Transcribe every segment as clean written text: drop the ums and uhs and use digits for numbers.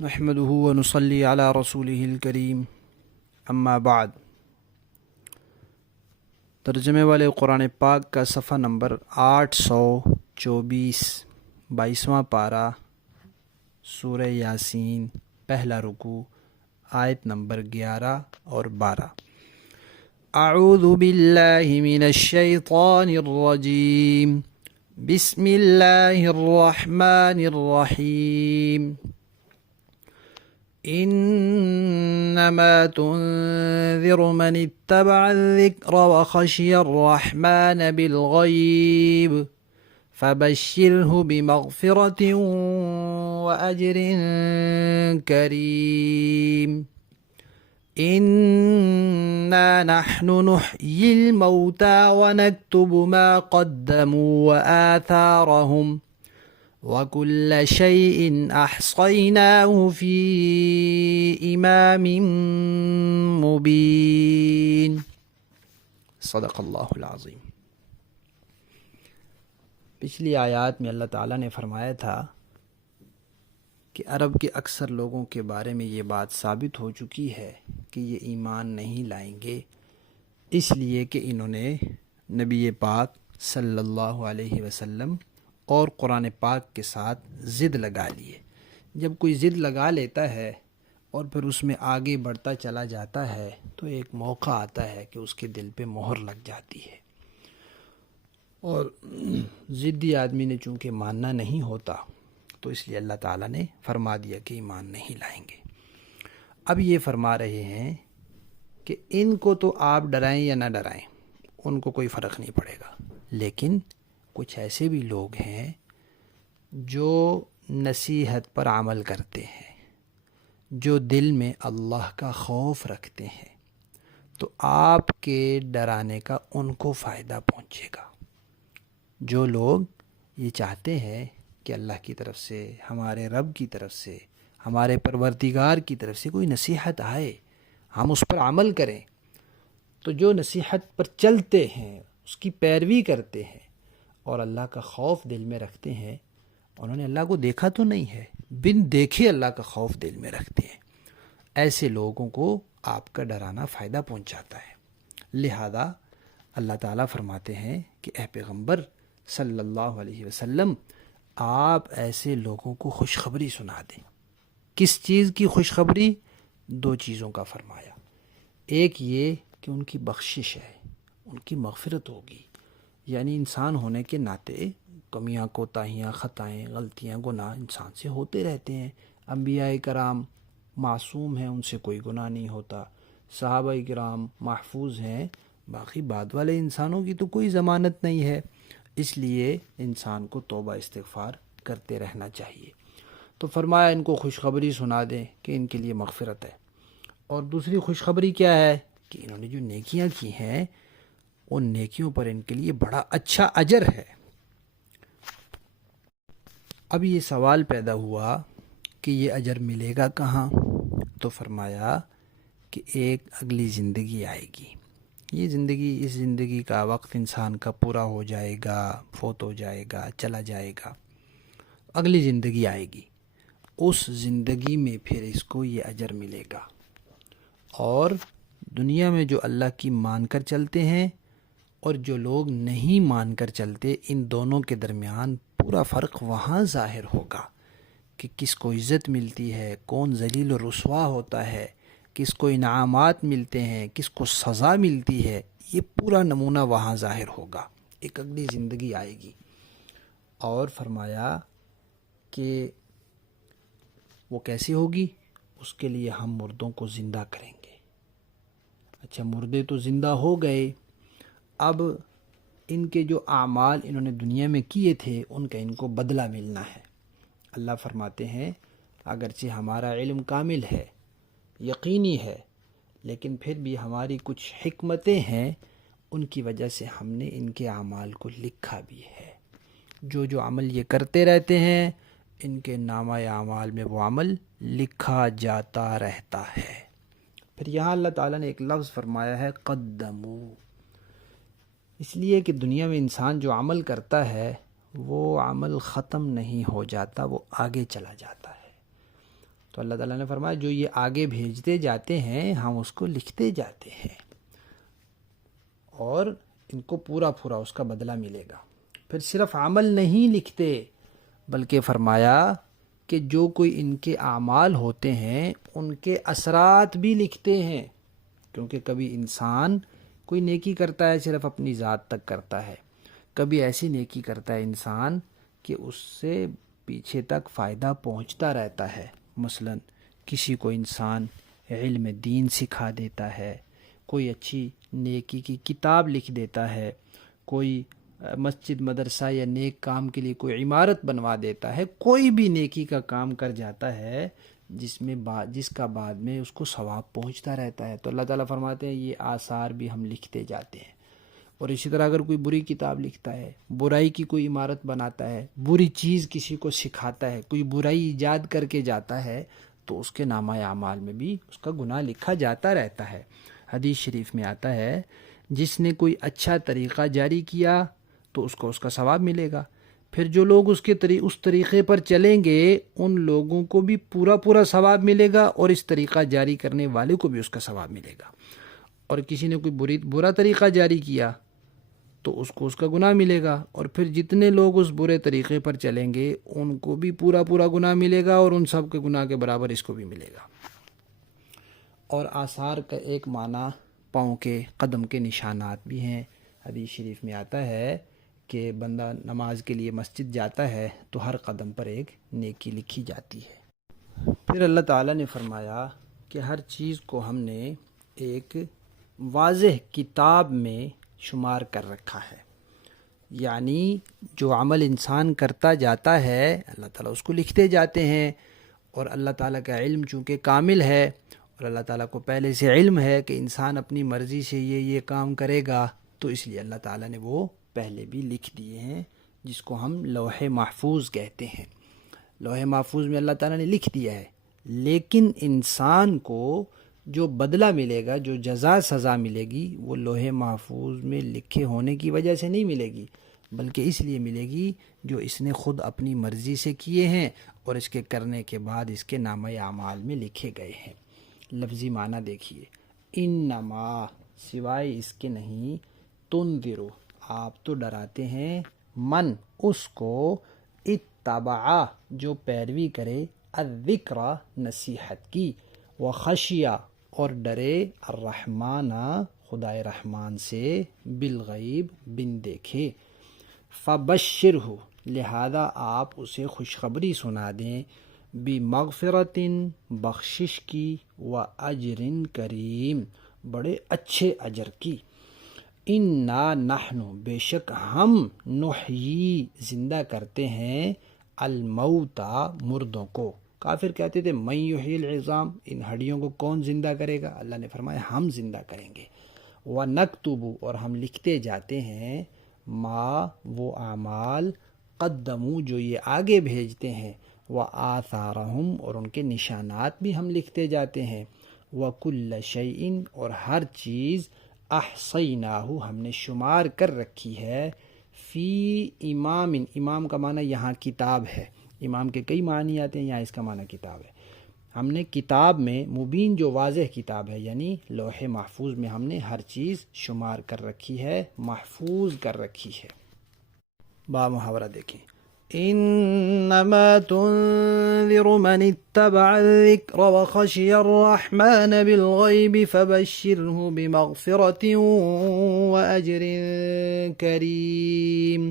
نحمده ونصلي على رسوله الكريم اما بعد۔ ترجمے والے قرآن پاک کا صفحہ نمبر 824، 22واں پارہ، سورہ یاسین، پہلا رکوع، آیت نمبر 11 اور 12۔ اعوذ باللہ من الشیطان الرجیم، بسم اللہ الرحمن الرحیم۔ انما تنذر من اتبع الذکر وخشی الرحمن بالغیب فبشرہ بمغفرۃ واجر کریم۔ انا نحن نحیی الموتى ونکتب ما قدموا وآثارهم وَكُلَّ شَيْءٍ أَحْصَيْنَاهُ فِي إِمَامٍ مُبِينٍ۔ صدق اللہ العظیم۔ پچھلی آیات میں اللہ تعالیٰ نے فرمایا تھا کہ عرب کے اکثر لوگوں کے بارے میں یہ بات ثابت ہو چکی ہے کہ یہ ایمان نہیں لائیں گے، اس لیے کہ انہوں نے نبی پاک صلی اللہ علیہ وسلم اور قرآن پاک کے ساتھ ضد لگا لیے۔ جب کوئی ضد لگا لیتا ہے اور پھر اس میں آگے بڑھتا چلا جاتا ہے تو ایک موقع آتا ہے کہ اس کے دل پہ مہر لگ جاتی ہے، اور ضدی آدمی نے چونکہ ماننا نہیں ہوتا تو اس لیے اللہ تعالیٰ نے فرما دیا کہ ایمان نہیں لائیں گے۔ اب یہ فرما رہے ہیں کہ ان کو تو آپ ڈرائیں یا نہ ڈرائیں، ان کو کوئی فرق نہیں پڑے گا، لیکن کچھ ایسے بھی لوگ ہیں جو نصیحت پر عمل کرتے ہیں، جو دل میں اللہ کا خوف رکھتے ہیں، تو آپ کے ڈرانے کا ان کو فائدہ پہنچے گا۔ جو لوگ یہ چاہتے ہیں کہ اللہ کی طرف سے، ہمارے رب کی طرف سے، ہمارے پروردگار کی طرف سے کوئی نصیحت آئے، ہم اس پر عمل کریں، تو جو نصیحت پر چلتے ہیں، اس کی پیروی کرتے ہیں اور اللہ کا خوف دل میں رکھتے ہیں، انہوں نے اللہ کو دیکھا تو نہیں ہے، بن دیکھے اللہ کا خوف دل میں رکھتے ہیں، ایسے لوگوں کو آپ کا ڈرانا فائدہ پہنچاتا ہے۔ لہذا اللہ تعالیٰ فرماتے ہیں کہ اے پیغمبر صلی اللہ علیہ وسلم، آپ ایسے لوگوں کو خوشخبری سنا دیں۔ کس چیز کی خوشخبری؟ دو چیزوں کا فرمایا۔ ایک یہ کہ ان کی بخشش ہے، ان کی مغفرت ہوگی، یعنی انسان ہونے کے ناطے کمیاں، کوتاہیاں، خطائیں، غلطیاں، گناہ انسان سے ہوتے رہتے ہیں۔ انبیاء کرام معصوم ہیں، ان سے کوئی گناہ نہیں ہوتا، صحابہ کرام محفوظ ہیں، باقی بعد والے انسانوں کی تو کوئی ضمانت نہیں ہے، اس لیے انسان کو توبہ استغفار کرتے رہنا چاہیے۔ تو فرمایا ان کو خوشخبری سنا دیں کہ ان کے لیے مغفرت ہے۔ اور دوسری خوشخبری کیا ہے کہ انہوں نے جو نیکیاں کی ہیں، ان نیکیوں پر ان کے لیے بڑا اچھا اجر ہے۔ اب یہ سوال پیدا ہوا کہ یہ اجر ملے گا کہاں؟ تو فرمایا کہ ایک اگلی زندگی آئے گی۔ یہ زندگی، اس زندگی کا وقت انسان کا پورا ہو جائے گا، فوت ہو جائے گا، چلا جائے گا، اگلی زندگی آئے گی، اس زندگی میں پھر اس کو یہ اجر ملے گا۔ اور دنیا میں جو اللہ کی مان کر چلتے ہیں اور جو لوگ نہیں مان کر چلتے، ان دونوں کے درمیان پورا فرق وہاں ظاہر ہوگا کہ کس کو عزت ملتی ہے، کون ذلیل و رسوا ہوتا ہے، کس کو انعامات ملتے ہیں، کس کو سزا ملتی ہے، یہ پورا نمونہ وہاں ظاہر ہوگا۔ ایک اگلی زندگی آئے گی۔ اور فرمایا کہ وہ کیسی ہوگی؟ اس کے لیے ہم مردوں کو زندہ کریں گے۔ اچھا، مردے تو زندہ ہو گئے، اب ان کے جو اعمال انہوں نے دنیا میں کیے تھے، ان کا ان کو بدلہ ملنا ہے۔ اللہ فرماتے ہیں اگرچہ ہمارا علم کامل ہے، یقینی ہے، لیکن پھر بھی ہماری کچھ حکمتیں ہیں، ان کی وجہ سے ہم نے ان کے اعمال کو لکھا بھی ہے۔ جو جو عمل یہ کرتے رہتے ہیں، ان کے نامہ اعمال میں وہ عمل لکھا جاتا رہتا ہے۔ پھر یہاں اللہ تعالیٰ نے ایک لفظ فرمایا ہے قدموا، اس لیے کہ دنیا میں انسان جو عمل کرتا ہے وہ عمل ختم نہیں ہو جاتا، وہ آگے چلا جاتا ہے۔ تو اللہ تعالیٰ نے فرمایا جو یہ آگے بھیجتے جاتے ہیں ہم اس کو لکھتے جاتے ہیں اور ان کو پورا پورا اس کا بدلہ ملے گا۔ پھر صرف عمل نہیں لکھتے بلکہ فرمایا کہ جو کوئی ان کے اعمال ہوتے ہیں ان کے اثرات بھی لکھتے ہیں، کیونکہ کبھی انسان کوئی نیکی کرتا ہے صرف اپنی ذات تک کرتا ہے، کبھی ایسی نیکی کرتا ہے انسان کہ اس سے پیچھے تک فائدہ پہنچتا رہتا ہے۔ مثلا کسی کو انسان علم دین سکھا دیتا ہے، کوئی اچھی نیکی کی کتاب لکھ دیتا ہے، کوئی مسجد مدرسہ یا نیک کام کے لیے کوئی عمارت بنوا دیتا ہے، کوئی بھی نیکی کا کام کر جاتا ہے جس کا بعد میں اس کو ثواب پہنچتا رہتا ہے۔ تو اللہ تعالیٰ فرماتے ہیں یہ آثار بھی ہم لکھتے جاتے ہیں۔ اور اسی طرح اگر کوئی بری کتاب لکھتا ہے، برائی کی کوئی عمارت بناتا ہے، بری چیز کسی کو سکھاتا ہے، کوئی برائی ایجاد کر کے جاتا ہے، تو اس کے نامہ اعمال میں بھی اس کا گناہ لکھا جاتا رہتا ہے۔ حدیث شریف میں آتا ہے جس نے کوئی اچھا طریقہ جاری کیا تو اس کو اس کا ثواب ملے گا، پھر جو لوگ اس طریقے پر چلیں گے ان لوگوں کو بھی پورا ثواب ملے گا اور اس طریقہ جاری کرنے والے کو بھی اس کا ثواب ملے گا۔ اور کسی نے کوئی برا طریقہ جاری کیا تو اس کو اس کا گناہ ملے گا، اور پھر جتنے لوگ اس برے طریقے پر چلیں گے ان کو بھی پورا گناہ ملے گا اور ان سب کے گناہ کے برابر اس کو بھی ملے گا۔ اور آثار کا ایک معنی پاؤں کے قدم کے نشانات بھی ہیں۔ حدیث شریف میں آتا ہے کہ بندہ نماز کے لیے مسجد جاتا ہے تو ہر قدم پر ایک نیکی لکھی جاتی ہے۔ پھر اللہ تعالیٰ نے فرمایا کہ ہر چیز کو ہم نے ایک واضح کتاب میں شمار کر رکھا ہے، یعنی جو عمل انسان کرتا جاتا ہے اللہ تعالیٰ اس کو لکھتے جاتے ہیں، اور اللہ تعالیٰ کا علم چونکہ کامل ہے اور اللہ تعالیٰ کو پہلے سے علم ہے کہ انسان اپنی مرضی سے یہ کام کرے گا، تو اس لیے اللہ تعالیٰ نے وہ پہلے بھی لکھ دیے ہیں، جس کو ہم لوح محفوظ کہتے ہیں۔ لوح محفوظ میں اللہ تعالیٰ نے لکھ دیا ہے، لیکن انسان کو جو بدلہ ملے گا، جو جزا سزا ملے گی، وہ لوح محفوظ میں لکھے ہونے کی وجہ سے نہیں ملے گی، بلکہ اس لیے ملے گی جو اس نے خود اپنی مرضی سے کیے ہیں اور اس کے کرنے کے بعد اس کے نامہ اعمال میں لکھے گئے ہیں۔ لفظی معنی دیکھیے، انما سوائے اس کے نہیں، تنذرو آپ تو ڈراتے ہیں، من اس کو، اتبع جو پیروی کرے، الذکر نصیحت کی، وخشیہ اور ڈرے، الرحمن خدائے رحمان سے، بالغیب بن دیکھے، فبشرہ لہذا آپ اسے خوشخبری سنا دیں، بمغفرت بخشش کی، واجر کریم بڑے اچھے اجر کی، انا نحن بے شک ہم، نحیی زندہ کرتے ہیں، الموتا مردوں کو۔ کافر کہتے تھے من یحیی العظام، ان ہڈیوں کو کون زندہ کرے گا؟ اللہ نے فرمایا ہم زندہ کریں گے۔ وَنَكْتُبُ اور ہم لکھتے جاتے ہیں، ما وہ اعمال، قدموا جو یہ آگے بھیجتے ہیں، وآثارہم اور ان کے نشانات بھی ہم لکھتے جاتے ہیں، وَكُلَّ شَيْءٍ اور ہر چیز، احصیناہ ہم نے شمار کر رکھی ہے، فی امام، امام کا معنی یہاں کتاب ہے، امام کے کئی معنی آتے ہیں، یہاں اس کا معنی کتاب ہے۔ ہم نے کتاب میں، مبین جو واضح کتاب ہے یعنی لوح محفوظ میں ہم نے ہر چیز شمار کر رکھی ہے، محفوظ کر رکھی ہے۔ با محاورہ دیکھیں، انما تنذر من اتبع الذکر وخشی الرحمن بالغیب فبشرہ بمغفرۃ واجر کریم۔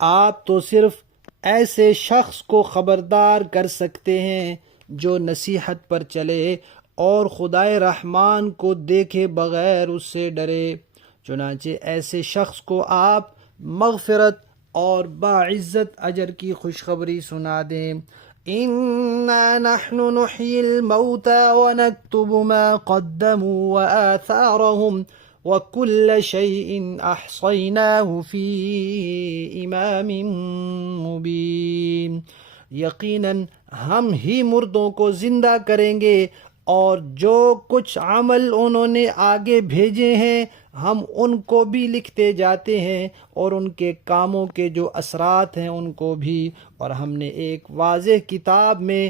آپ تو صرف ایسے شخص کو خبردار کر سکتے ہیں جو نصیحت پر چلے اور خدائے رحمان کو دیکھے بغیر اس سے ڈرے، چنانچہ ایسے شخص کو آپ مغفرت اور باعزت اجر کی خوشخبری سنا دیں۔ انا نحن نحیی الموتى ونکتب ما قدموا وآثارهم وَكُلَّ شَيْءٍ أَحْصَيْنَاهُ فِي إِمَامٍ مُبِينٍ، یقیناً ہم ہی مردوں کو زندہ کریں گے اور جو کچھ عمل انہوں نے آگے بھیجے ہیں ہم ان کو بھی لکھتے جاتے ہیں، اور ان کے کاموں کے جو اثرات ہیں ان کو بھی، اور ہم نے ایک واضح کتاب میں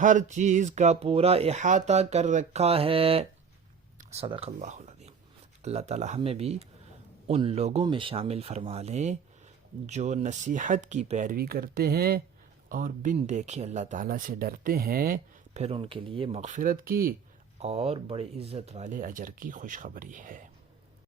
ہر چیز کا پورا احاطہ کر رکھا ہے۔ صدق اللہ العظیم۔ اللہ تعالی ہمیں بھی ان لوگوں میں شامل فرما لیں جو نصیحت کی پیروی کرتے ہیں اور بن دیکھے اللہ تعالیٰ سے ڈرتے ہیں، پھر ان کے لیے مغفرت کی اور بڑے عزت والے اجر کی خوشخبری ہے۔